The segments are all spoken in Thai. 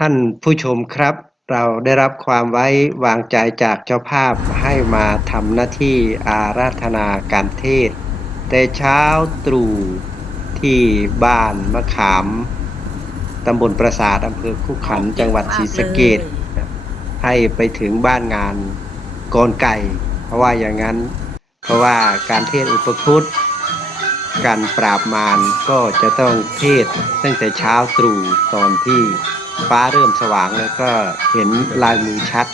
ท่านผู้ชมครับ เราได้รับความไว้วางใจจากเจ้าภาพให้มาทำหน้าที่อาราธนาการเทศน์แต่เช้าตรู่ที่บ้านมะขามตำบลปราสาทอำเภอคุขันธ์จังหวัดศรีสะเกษให้ไปถึงบ้านงานกอนไก่ เพราะว่าอย่างนั้น เพราะว่าการเทศน์อุปคุตการปราบมารก็จะต้องเทศน์ตั้งแต่เช้าตรู่ตอนที่ ฟ้าเริ่มสว่างแล้วก็เห็นลายมือชัด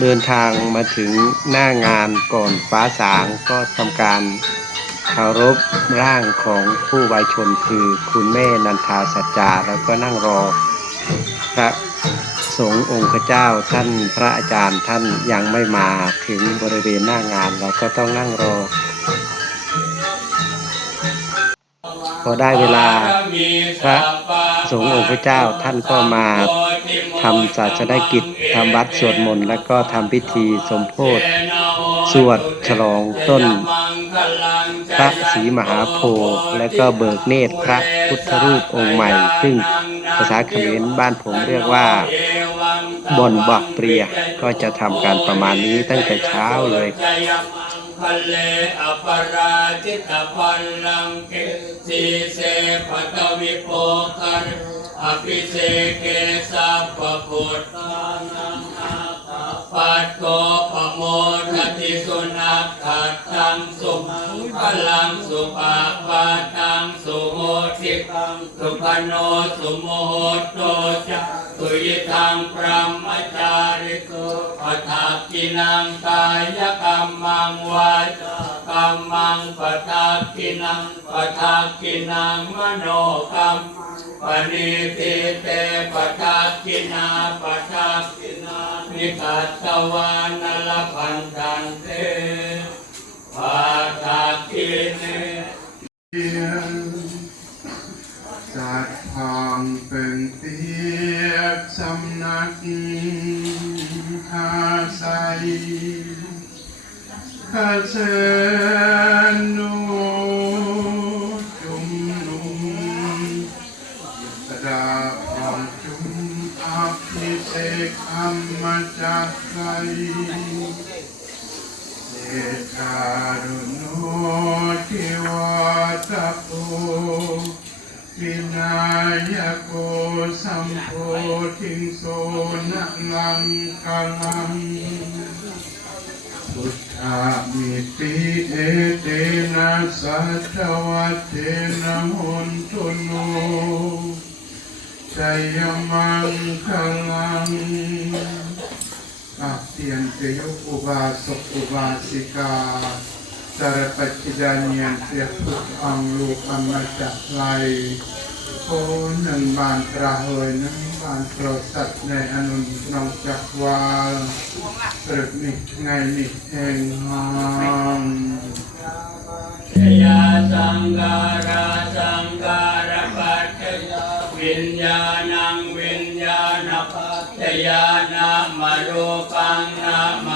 เดินทางมาถึงหน้างานก่อนฟ้าสางก็ทำการเคารพร่างของผู้วายชนคือคุณแม่นันทาสัจจาแล้วก็นั่งรอพระสงฆ์องค์เจ้าท่านพระอาจารย์ท่านยังไม่มาถึงบริเวณหน้างานเราก็ต้องนั่งรอ พอได้เวลาพระ สงฆ์องค์พระเจ้าท่านก็มาทำศาสนกิจทำวัดสวดมนต์แล้วก็ทำพิธีสมโพธิสวดฉลองต้น พระศรีมหาโพธิ์และก็เบิกเนตรพระพุทธรูปองค์ใหม่ ซึ่งภาษาเขมรบ้านผมเรียกว่าบอนบักเปรียก็จะทำการประมาณนี้ตั้งแต่เช้าเลย พันเลอปราจิตพันลังเกสีเสปตวิโภคันอภิเศเกสัพพพุทธานังนาคาปัตโตปโมทติสุนัขขัดตังสุพลังสุภาปาตังสุโหติตังสุปโนสุโมโหโตจะ สุยตังพระมจาริสุปัฏฐากินังกายกรรมังวาจากรรมังปัฏฐากินังปัฏฐากินังมโนกรรมปณิทิเตปัฏฐากินาปัฏฐากินานิกัตตวานลพันธันเตปัฏฐากิเนจัดทองเป็นเตียบสำนักอาศัยข้าเชนนูจุมนุมกระดาของจุมอภิเษกธรรมจากไกรเอตารุโนทิวาตะโพ วินายโกสัมโพธิงโสนะลังกัลังพุทธามิติเอเตนะสัจวัตเทนะหนตุโนชัยมังคลังอาเตียนเตยุอุบาสกอุบาสิกา สารปัจจญาเนียนเสียทุกอังลูกอมาจักไลโอหนึ่งบานตราเฮยหนึ่งบานโปรดสัตว์ในอนุนนองจักวาลตรึกนิไงนิแห่งหองยาสังการาสังการปัจจยวิญญาณังวิญญาณปัจจยานามรูปังนามรู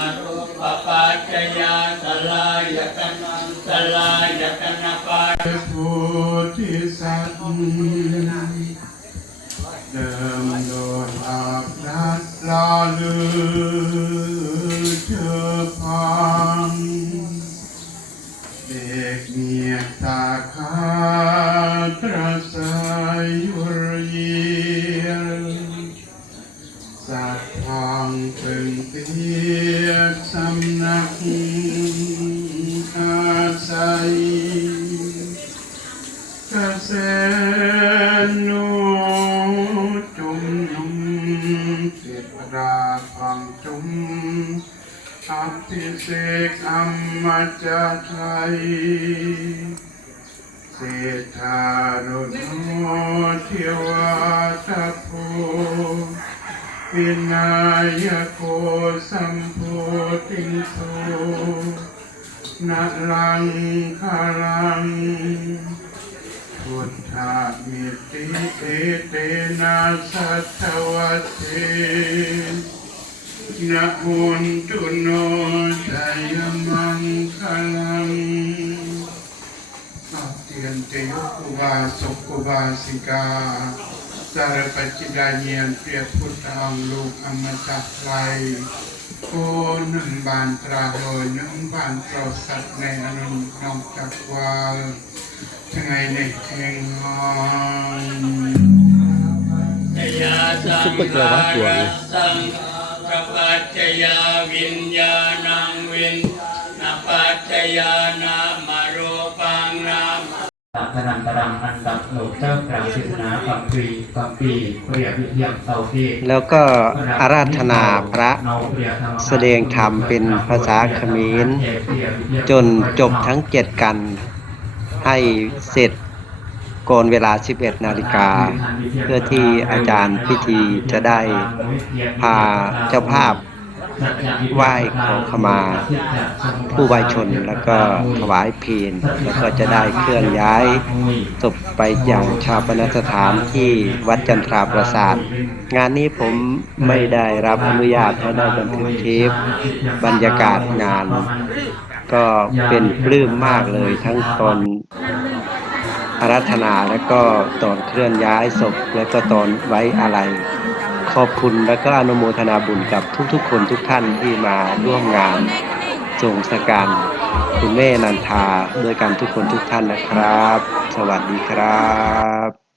ปัจจยาสลายตนังสลายตนะปัจผู้ที่สัตว์เดิมโดนอาบนัดลาลือเธอพัง ทองเป็นเตียกสำนักอาศัยกระแสนูจุมนุมเทพดาฟังจุมอภิเษกอมมาจาไทยเศรษฐารุโนเทวาตะโพ วินายโกสัมโพธิงโสนะลังคาลังพุทธามิติเอเตนะสัทวัตเทนะโมนตุโนชัยมังคลังเตียนเตยกุบาสกุบาสิกา สารปัจจิดาเนียนเปรียบพุทธองค์ลูกอมตะไลโคหนึ่งบานตราโหยหนึ่งบานตรสัตว์ในอนุนองจักรวาลทั้งไงในแห่งหองจยาสังขารสังกปัจจยาวิญญาณังวินนปัจจยานามรูปังนาม ตัพนันตรังอันดับโลกเจ้ากลางศินาปัมปีปัมปีเปรียบเทียมเตาเทศแล้วก็อาราธนาพระแสดงธรรมเป็นภาษาเขมร จนจบทั้งเจ็ดกันให้เสร็จก่อนเวลา 11 นาฬิกา เพื่อที่อาจารย์พิธีจะได้พาเจ้าภาพ ไหว้ขอขมาผู้วายชนแล้วก็ถวายเพลงแล้วก็จะได้เคลื่อนย้ายศพไปอย่างชาปนสถานที่วัดจันทราประสาท งานนี้ผมไม่ได้รับอนุญาตให้ได้บันทึกเทปบรรยากาศงาน ก็เป็นปลื้มมากเลยทั้งตอนอารัธนาแล้วก็ตอนเคลื่อนย้ายศพแล้วก็ตอนไว้อะไร ขอบคุณและก็อนุโมทนาบุญกับทุกๆ คนทุกท่านที่มาร่วมงานส่งสการคุณแม่นันทาด้วยกันทุกคนทุกท่านนะครับ สวัสดีครับ